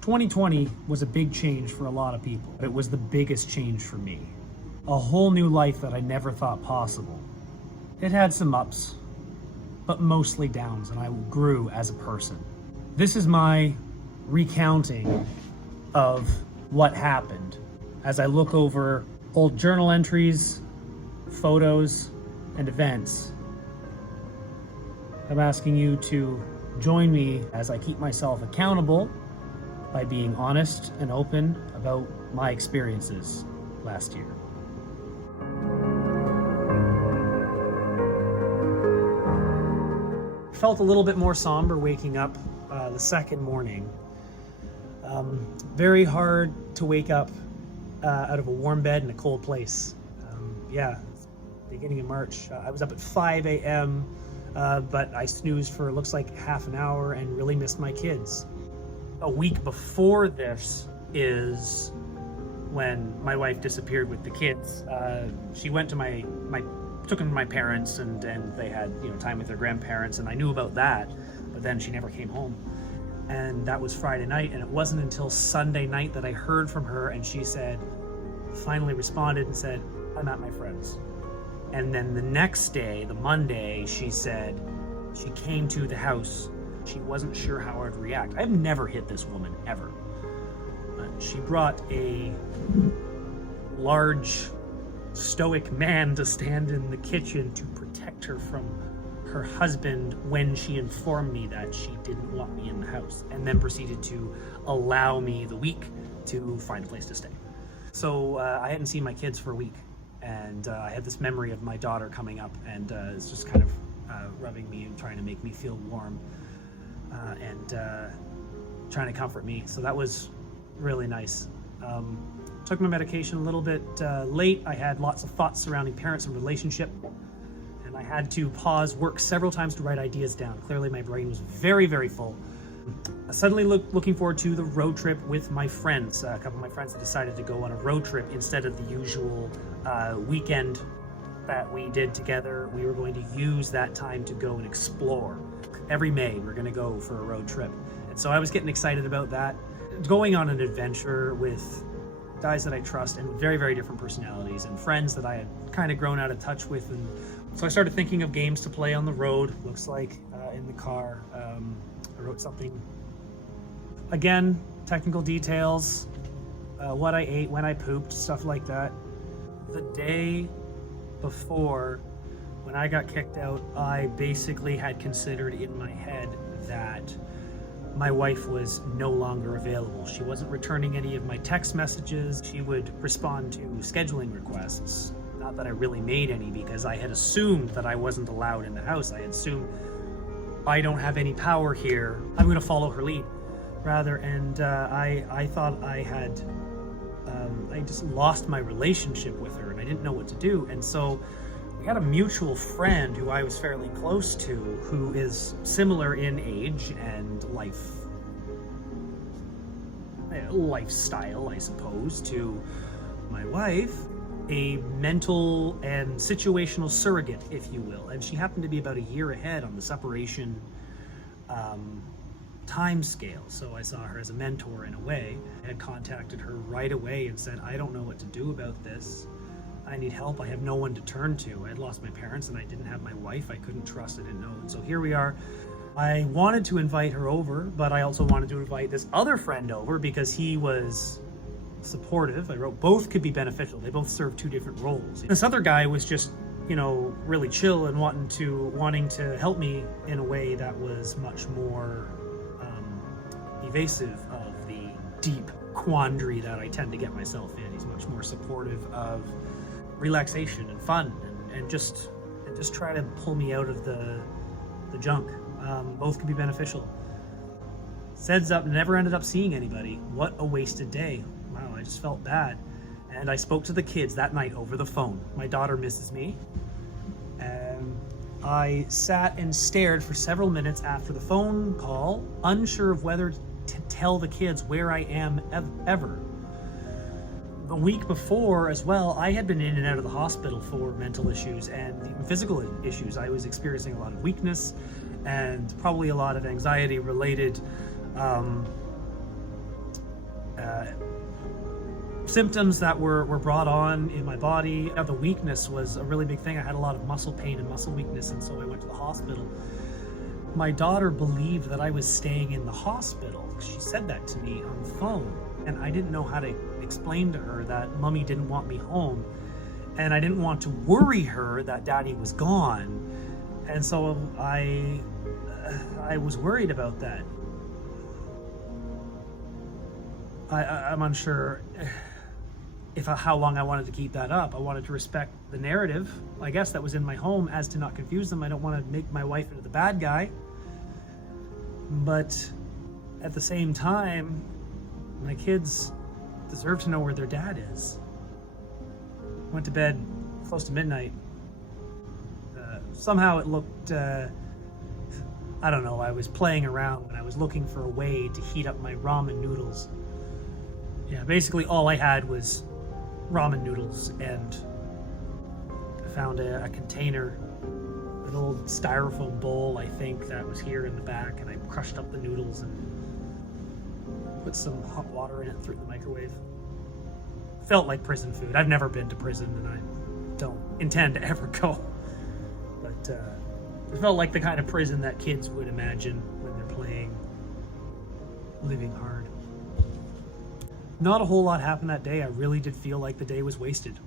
2020 was a big change for a lot of people. It was the biggest change for me. A whole new life that I never thought possible. It had some ups, but mostly downs, and I grew as a person. This is my recounting of what happened as I look over old journal entries, photos, and events. I'm asking you to join me as I keep myself accountable by being honest and open about my experiences last year. Felt a little bit more somber waking up the second morning. Very hard to wake up out of a warm bed in a cold place. Beginning of March. I was up at 5 a.m., but I snoozed for looks like half an hour and really missed my kids. A week before this is when my wife disappeared with the kids. She went to took them to my parents, and they had time with their grandparents, and I knew about that, but then she never came home. And that was Friday night, and it wasn't until Sunday night that I heard from her, and she finally responded and said, "I'm at my friend's." And then the next day, the Monday, she said she came to the house. She wasn't sure how I'd react. I've never hit this woman, ever. But she brought a large, stoic man to stand in the kitchen to protect her from her husband when she informed me that she didn't want me in the house, and then proceeded to allow me the week to find a place to stay. So I hadn't seen my kids for a week, and I had this memory of my daughter coming up, and it's just kind of rubbing me and trying to make me feel warm, and trying to comfort me. So that was really nice. Took my medication a little bit late. I had lots of thoughts surrounding parents and relationship, and I had to pause work several times to write ideas down. Clearly my brain was very, very full. Suddenly looking forward to the road trip with my friends. A couple of my friends had decided to go on a road trip instead of the usual weekend that we did together. We were going to use that time to go and explore. Every May, we're going to go for a road trip. And so I was getting excited about that. Going on an adventure with guys that I trust, and very, very different personalities, and friends that I had kind of grown out of touch with. And so I started thinking of games to play on the road. Looks like in the car, I wrote something. Again, technical details, what I ate, when I pooped, stuff like that. The day before, when I got kicked out, I basically had considered in my head that my wife was no longer available. She wasn't returning any of my text messages. She would respond to scheduling requests. Not that I really made any, because I had assumed that I wasn't allowed in the house. I had assumed I don't have any power here, I'm going to follow her lead. I thought I had I just lost my relationship with her, and I didn't know what to do. And so we had a mutual friend who I was fairly close to, who is similar in age and lifestyle, I suppose, to my wife, a mental and situational surrogate, if you will. And she happened to be about a year ahead on the separation time scale. So I saw her as a mentor in a way. I had contacted her right away and said, I don't know what to do about this. I need help. I have no one to turn to. I had lost my parents, and I didn't have my wife. I couldn't trust, I didn't know. And so here we are. I wanted to invite her over, but I also wanted to invite this other friend over because he was supportive. I wrote both could be beneficial. They both serve two different roles. This other guy was just, really chill and wanting to help me in a way that was much more evasive of the deep quandary that I tend to get myself in. He's much more supportive of relaxation and fun, and just try to pull me out of the junk. Both could be beneficial. Heads up, never ended up seeing anybody. What a wasted day. Wow, I just felt bad. And I spoke to the kids that night over the phone. My daughter misses me. And I sat and stared for several minutes after the phone call, unsure of whether to tell the kids where I am ever. The week before as well, I had been in and out of the hospital for mental issues and even physical issues. I was experiencing a lot of weakness and probably a lot of anxiety related symptoms that were brought on in my body. The weakness was a really big thing. I had a lot of muscle pain and muscle weakness, and so I went to the hospital. My daughter believed that I was staying in the hospital. She said that to me on the phone, and I didn't know how to explain to her that Mummy didn't want me home, and I didn't want to worry her that Daddy was gone. And so I was worried about that. I'm unsure how long I wanted to keep that up. I wanted to respect the narrative, I guess, that was in my home, as to not confuse them. I don't want to make my wife into the bad guy. But at the same time, my kids deserve to know where their dad is. Went to bed close to midnight. Somehow it looked, I don't know, I was playing around and I was looking for a way to heat up my ramen noodles. Yeah, basically all I had was ramen noodles, and I found a container, an old styrofoam bowl, I think, that was here in the back, and I crushed up the noodles and put some hot water in it, threw it in the microwave. Felt like prison food. I've never been to prison, and I don't intend to ever go. But it felt like the kind of prison that kids would imagine when they're playing Living Hard. Not a whole lot happened that day. I really did feel like the day was wasted.